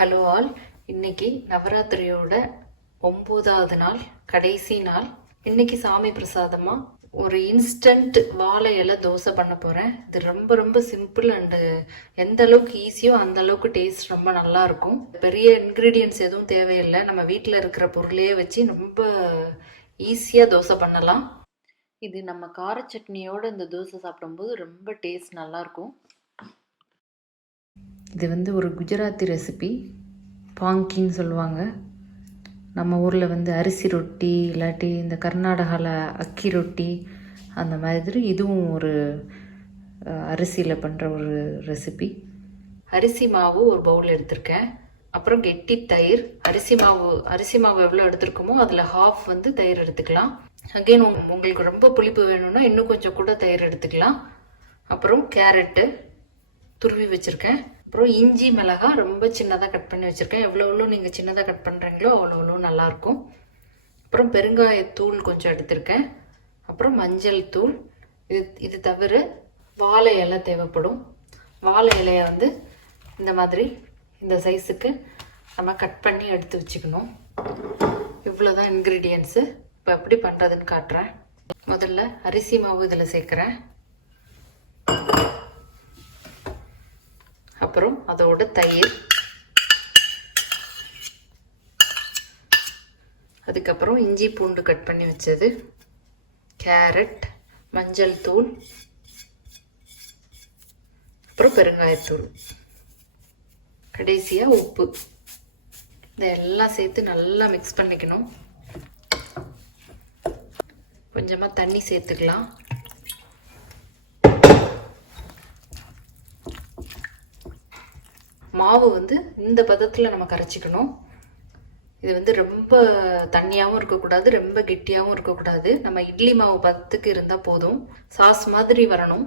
Hello all, இன்னைக்கு நவராத்திரியோட 9வது நாள், கடைசி நாள். இன்னைக்கு சாமி பிரசாதமா ஒரு இன்ஸ்டன்ட் வாழை இலை தோசை பண்ண போறேன். இது ரொம்ப ரொம்ப சிம்பிள் அண்டு எந்த அளவுக்கு ஈஸியோ அந்த அளவுக்கு டேஸ்ட் ரொம்ப நல்லா இருக்கும். பெரிய இன்க்ரீடியன்ஸ் எதுவும் தேவையில்லை, நம்ம வீட்டில் இருக்கிற பொருளையே வச்சு ரொம்ப ஈஸியாக தோசை பண்ணலாம். இது நம்ம கார சட்னியோட இந்த தோசை சாப்பிடும்போது ரொம்ப டேஸ்ட் நல்லாயிருக்கும். இது ஒரு குஜராத்தி ரெசிபி, பாங்கின்னு சொல்லுவாங்க. நம்ம ஊரில் அரிசி ரொட்டி, இல்லாட்டி இந்த கர்நாடகாவில் அக்கி ரொட்டி, அந்த மாதிரி இதுவும் ஒரு அரிசியில் பண்ணுற ஒரு ரெசிபி. அரிசி மாவு ஒரு பவுல் எடுத்திருக்கேன். அப்புறம் கெட்டி தயிர். அரிசி மாவு எவ்வளோ எடுத்துருக்கோமோ அதில் ஹாஃப் தயிர் எடுத்துக்கலாம். அகெயின் உங்களுக்கு ரொம்ப புளிப்பு வேணும்னா இன்னும் கொஞ்சம் கூட தயிர் எடுத்துக்கலாம். அப்புறம் கேரட்டு துருவி வச்சுருக்கேன். அப்புறம் இஞ்சி மிளகாய் ரொம்ப சின்னதாக கட் பண்ணி வச்சுருக்கேன். எவ்வளோ நீங்கள் சின்னதாக கட் பண்ணுறீங்களோ அவ்வளோ நல்லாயிருக்கும். அப்புறம் பெருங்காயத்தூள் கொஞ்சம் எடுத்திருக்கேன். அப்புறம் மஞ்சள் தூள். இது தவிர வாழை இலை தேவைப்படும். வாழை இலையை இந்த மாதிரி இந்த சைஸுக்கு நம்ம கட் பண்ணி எடுத்து வச்சுக்கணும். இவ்வளோதான் இன்க்ரீடியன்ஸு. இப்போ எப்படி பண்ணுறதுன்னு காட்டுறேன். முதல்ல அரிசி மாவு இதில் சேர்க்குறேன். அப்புறம் அதோட தயிர், அதுக்கப்புறம் இஞ்சி பூண்டு கட் பண்ணி வச்சது, கேரட், மஞ்சள் தூள், அப்புறம் பெருங்காயத்தூள், கடைசியாக உப்பு. இதெல்லாம் சேர்த்து நல்லா மிக்ஸ் பண்ணிக்கணும். கொஞ்சமாக தண்ணி சேர்த்துக்கலாம். மாவு இந்த பதத்தில் நம்ம கரைச்சிக்கணும். இது ரொம்ப தண்ணியாகவும் இருக்கக்கூடாது, ரொம்ப கெட்டியாகவும் இருக்கக்கூடாது. நம்ம இட்லி மாவு பதத்துக்கு இருந்தால் போதும். சாஸ் மாதிரி வரணும்,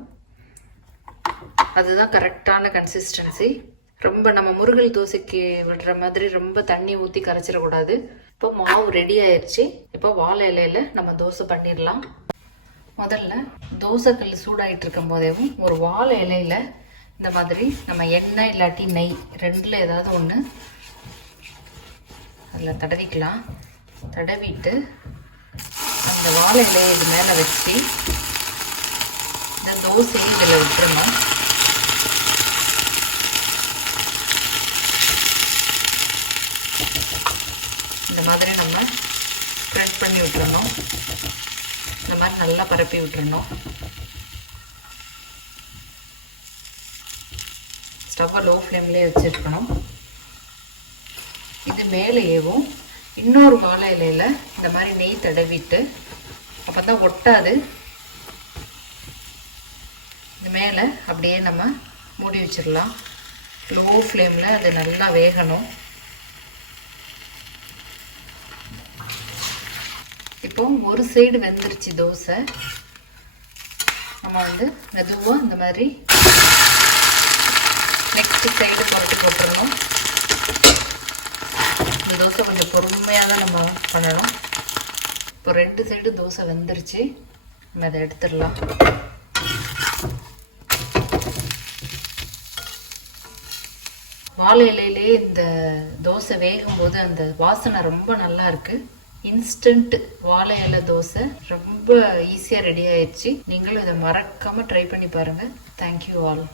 அதுதான் கரெக்டான கன்சிஸ்டன்சி. ரொம்ப நம்ம முருகல் தோசைக்கு விடுற மாதிரி ரொம்ப தண்ணி ஊற்றி கரைச்சிடக்கூடாது. இப்போ மாவு ரெடி ஆயிடுச்சு. இப்போ வாழை இலையில நம்ம தோசை பண்ணிடலாம். முதல்ல தோசைக்கல் சூடாகிட்டு இருக்கும் போதேவும் ஒரு வாழை இலையில இந்த மாதிரி நம்ம எண்ணெய் இல்லாட்டி நெய் ரெண்டில் ஏதாவது ஒன்று அதில் தடவிக்கலாம். தடவிட்டு அந்த வாழை இலையை இது மேலே வச்சு இந்த தோசையை இதில் விட்டுறணும். இந்த மாதிரி நம்ம ஸ்ப்ரெட் பண்ணி விட்டுறணும். இந்த மாதிரி நல்லா பரப்பி விட்டுறணும். ஸ்டவ்வை லோ ஃப்ளேம்லேயே வச்சுருக்கணும். இது மேலேயேவும் இன்னொரு வாழை இலையில் இந்த மாதிரி நெய் தடவிட்டு, அப்போ தான் ஒட்டாது. இது மேலே அப்படியே நம்ம மூடி வச்சிடலாம். லோ ஃப்ளேமில் அது நல்லா வேகணும். இப்போ ஒரு சைடு வெந்துருச்சு தோசை. நம்ம மெதுவாக இந்த மாதிரி நெக்ஸ்ட் சைடு புரட்டி போட்டுடணும். இந்த தோசை கொஞ்சம் பொறுமையாக தான் நம்ம பண்ணணும். இப்போ 2 சைடு தோசை வெந்துருச்சு. நம்ம அதை எடுத்துடலாம். வாழை இலையிலே இந்த தோசை வேகும்போது அந்த வாசனை ரொம்ப நல்லா இருக்கு. இன்ஸ்டன்ட் வாழை இலை தோசை ரொம்ப ஈஸியாக ரெடி ஆயிடுச்சு. நீங்களும் இதை மறக்காமல் ட்ரை பண்ணி பாருங்கள். Thank you all.